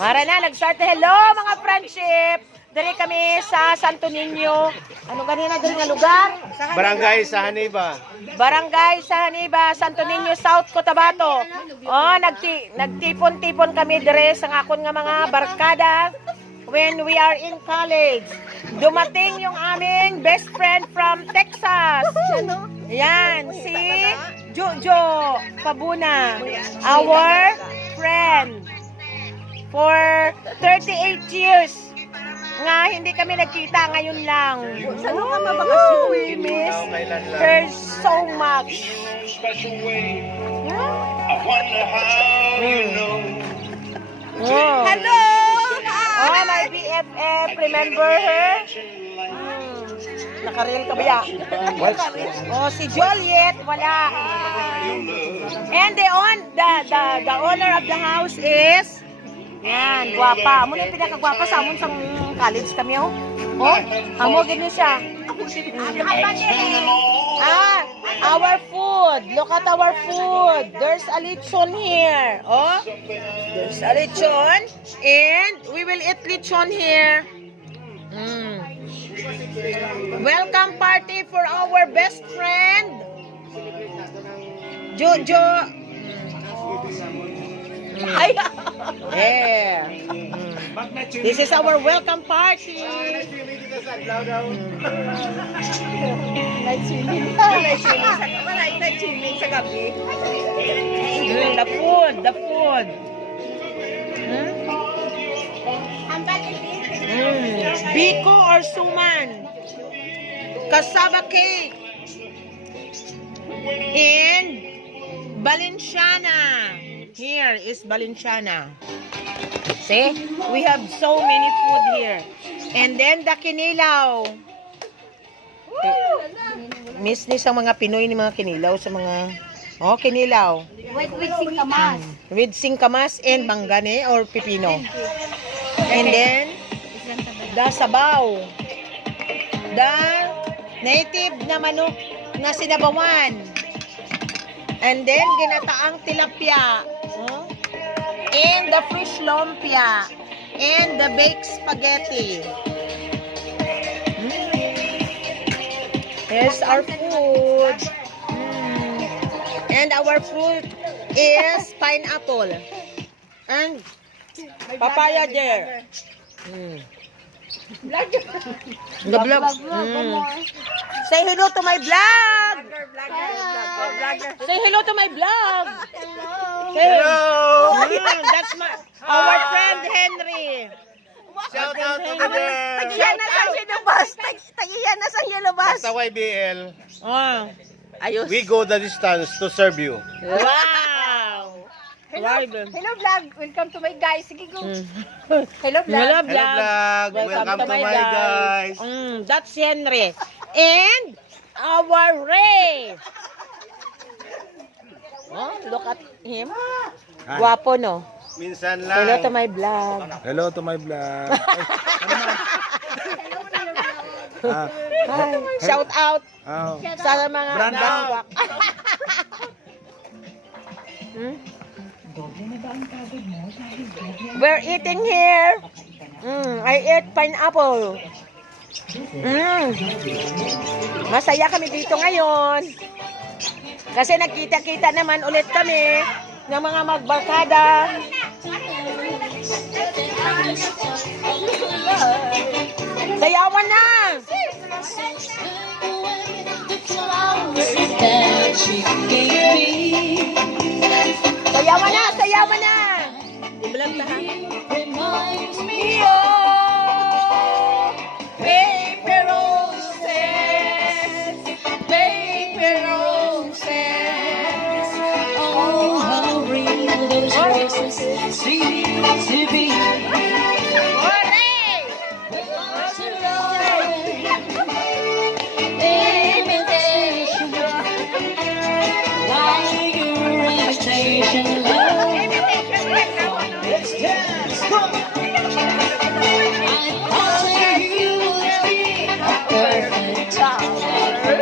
Mara na, nag-start. Hello mga friendship. Dari kami sa Santo Niño. Ano ganina dari nga lugar? Barangay sa Haniba. Barangay sa Haniba, Santo Niño, South Cotabato. Oh, nagtipon-tipon kami dire sa akon nga mga barkada when we are in college. Dumating yung aming best friend from Texas. Yan, si Jojo Pabuna, our friend for 38 years. Nga hindi kami nagkita ngayon lang. Oh, we miss her so much. Hello! Oh, my BFF, remember her? Nakareel ka ba ya? Oh, si Juliet, wala. And the owner of the house is yan, guwapa. Amo na yung pinakagwapa sa amon sa college kami, oh. Oh, amo ganyan siya. Our food. Look at our food. There's a lechon here. Oh, there's a lechon. And we will eat lechon here. Welcome party for our best friend, Jojo. There. This is our welcome party. Night swimming sa gabi. The food. Biko or suman. Cassava cake. And Valenciana. Here is Valenciana. See? We have so many food here. And then the kinilaw. Miss ni sa mga Pinoy ni mga kinilaw sa mga kinilaw. With singkamas. With singkamas and mangane or pipino. And then the sabaw. The native na manok na sinabawan. And then ginataang tilapia. And the fish lumpia. And the baked spaghetti. Here's our food. And our fruit is pineapple. And papaya there. The vlog. Say hello to my vlog. Say hello to my vlog. Hello! That's our friend Henry. Shout out over there! Tagiyan na sa Yelobas. Tagiyan na sa Yelobas. Basta YBL, Oh. Ayos. we go the distance to serve you. Wow. Hello vlog. Welcome to my guys. Sige go. Hello vlog. Hello Hello vlog! Welcome to my guys! That's Henry. And our Ray. Oh, look at him. Guwapo, no? Minsan Hello to lang. my vlog. Hello to my vlog. Hi. Shout out Oh. sa mga Branda. gawak. We're eating here. I ate pineapple. Masaya kami dito ngayon. Kasi nagkita-kita naman ulit kami ng mga magbarkada. Sayawan na! Sayawan na! Sayawan na! Ibalang tahan. Baby roses, baby roses. Oh, how real those roses seem to be. Hooray! Imitation, like your imitation love. Let's dance, come on. I thought you would be a perfect tower.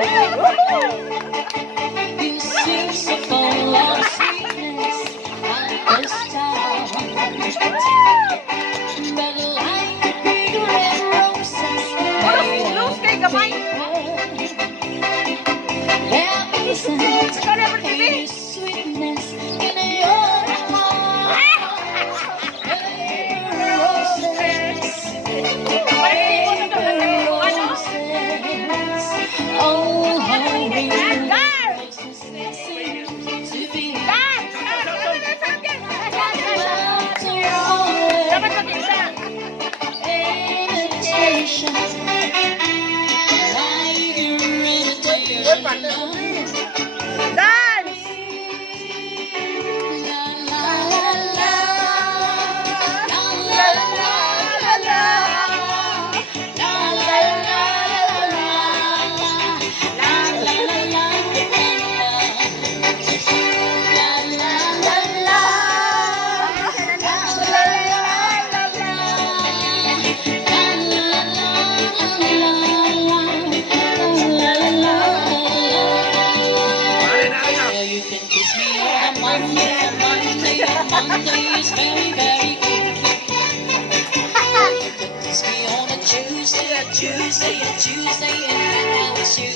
You seem so full of sweetness, like a star. Dance! You can kiss me on a Monday, a Monday, a Monday is very, very good. You can kiss me on a Tuesday, a Tuesday, a Tuesday, and I was you.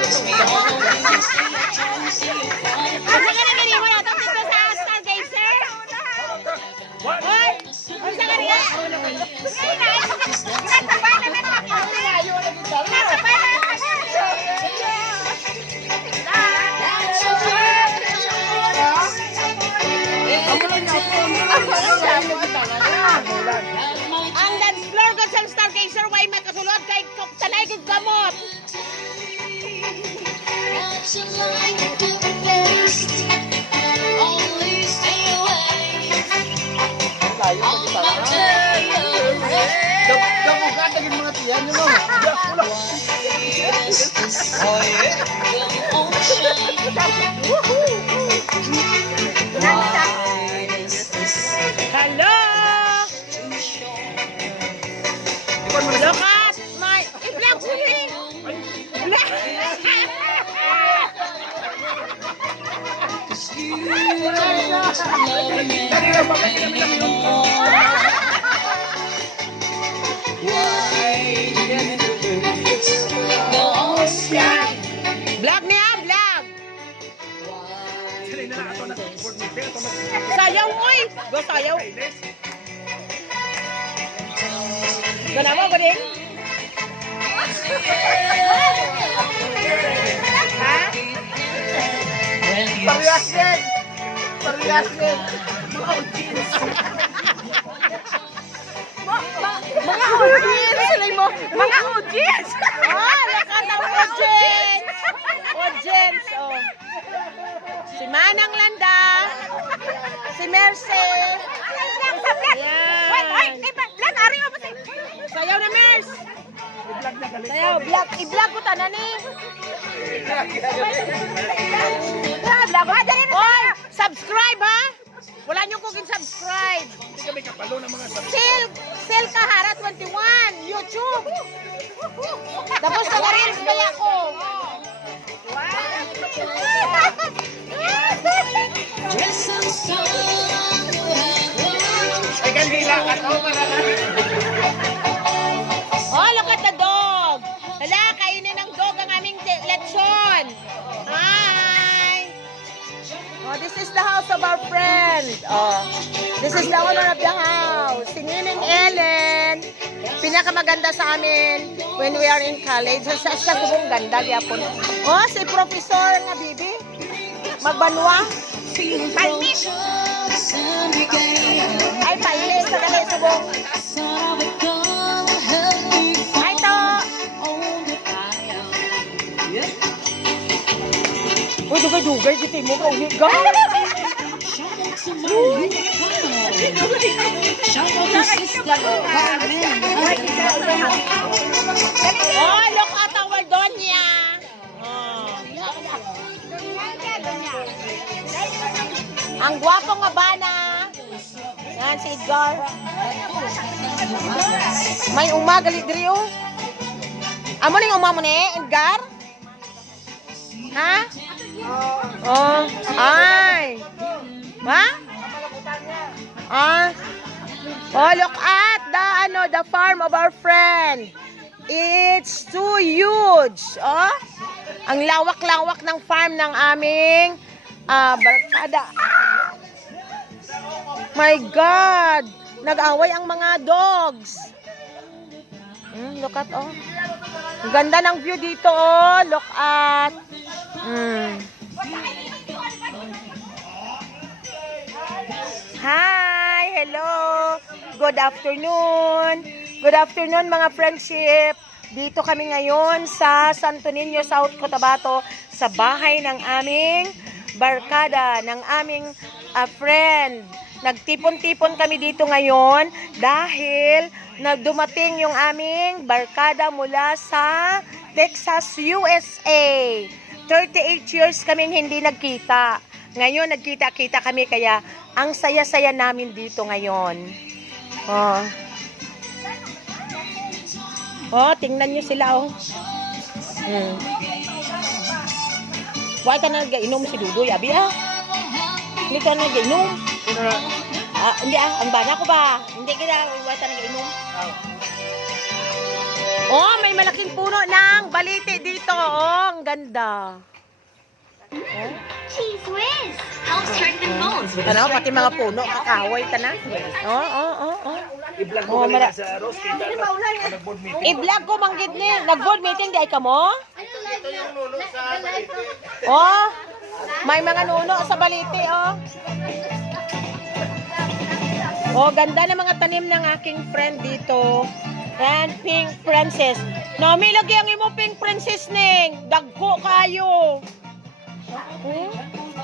Kiss me on a Wednesday, a Tuesday, a Friday. Asa ka na gani mo na? Tapos ka sa Stargazer? Hoy! Asa ka niya? Ang dance floor ko sa Stargazer, way makasulod kay sanay kong gamot. That's a lie to do the best. Only stay away. I'll tell you. Damugan lagi mga tiyan nyo, ma'am. Hello! Look at my... I-vlog ko rin! Vlog niya, vlog! Sayaw, oy! Go sayaw! Gana mo, Bading? Ha? Parehas din! Parehas din! Mga audience! Sila mo? Mga audience! Ah, lakat ang audience! Audience, oh. Si Manang Landa. Si Merce. Yan. Sayaw na, Merce! Sayaw, vlog. I-vlog ko tanan eh. Oy, subscribe ha! Wala niyo kong subscribe. Hindi kami kapalo ng mga Sel Kahara 21, YouTube. Tapos nag-reels kaya ko. Ay, kandila ka to, Oh, look at the dog. Hala, kainin ng dog ang aming lechon. Hi. Oh, this is the house of our friend. Oh, this is the owner of the house. Si Nining Ellen. Pinakamaganda sa amin when we are in college. Sa subong ganda gyapon. Oh, si Professor nga bibi. Magbanwa. Palmis. Ay, palmis. Kadali subong. Ay, to. Uy, dugay-dugay. Dito mo ka ulit. Oh, look at our Donya. Oh. Ang gwapo nga bana. Yan si Edgar. May umagali diri oh. Amo ning uma mo ni Edgar? Ha? Oh, ay. Ha? Ah. Oh, look at the farm of our friend. It's too huge. Oh. Ang lawak-lawak ng farm ng aming barkada. My God! Nag-away ang mga dogs. Look at, oh. Ang ganda ng view dito, oh. Look at. Hi! Hello! Good afternoon! Good afternoon, mga friendship! Dito kami ngayon sa Santo Niño, South Cotabato, sa bahay ng aming barkada, ng aming friend. Nagtipon-tipon kami dito ngayon dahil nagdumating yung aming barkada mula sa Texas, USA. 38 years kaming hindi nagkita. Ngayon nagkita-kita kami kaya ang saya-saya namin dito ngayon. Oh. Oh, tingnan nyo sila, oh. Why ka na nag-inom si Dudoy, abi, ah? Hindi ka na nag-inom. Hindi, ang bana ko ba? Hindi kita, why ka nag-inom? Oh, may malaking puno ng baliti dito, oh. Ang ganda. Oh. Cheese whiz! Helps strengthen bones with Ano, pati mga puno, kakaway ka na. I-vlog Oh, mo kanina sa Ross. Nag-board meeting. I-vlog ko manggid ni. Nag-board meeting di ay ka mo? Ito yung nuno sa balite. Oh, may mga nuno sa baliti, oh. Oh, ganda ng mga tanim ng aking friend dito. And Pink Princess. No, may lagi ang imo Pink Princess ning. Dagko kayo.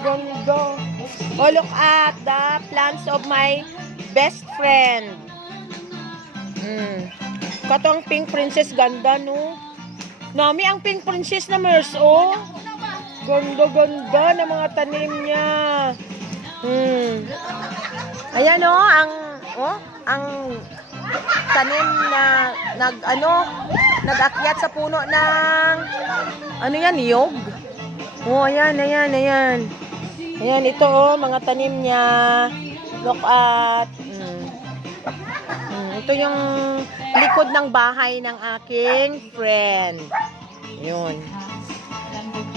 Ganda. Oh, look at the plants of my best friend. Katong Pink Princess, ganda, no? Nami ang Pink Princess na Mers, oh. Ganda-ganda ng mga tanim niya. Ayan, oh, ang tanim na nag-akyat sa puno ng ano yan, niyog. Oh, ayan. Ayan, ito, oh, mga tanim niya. Look at ito yung likod ng bahay ng aking friend. Yun.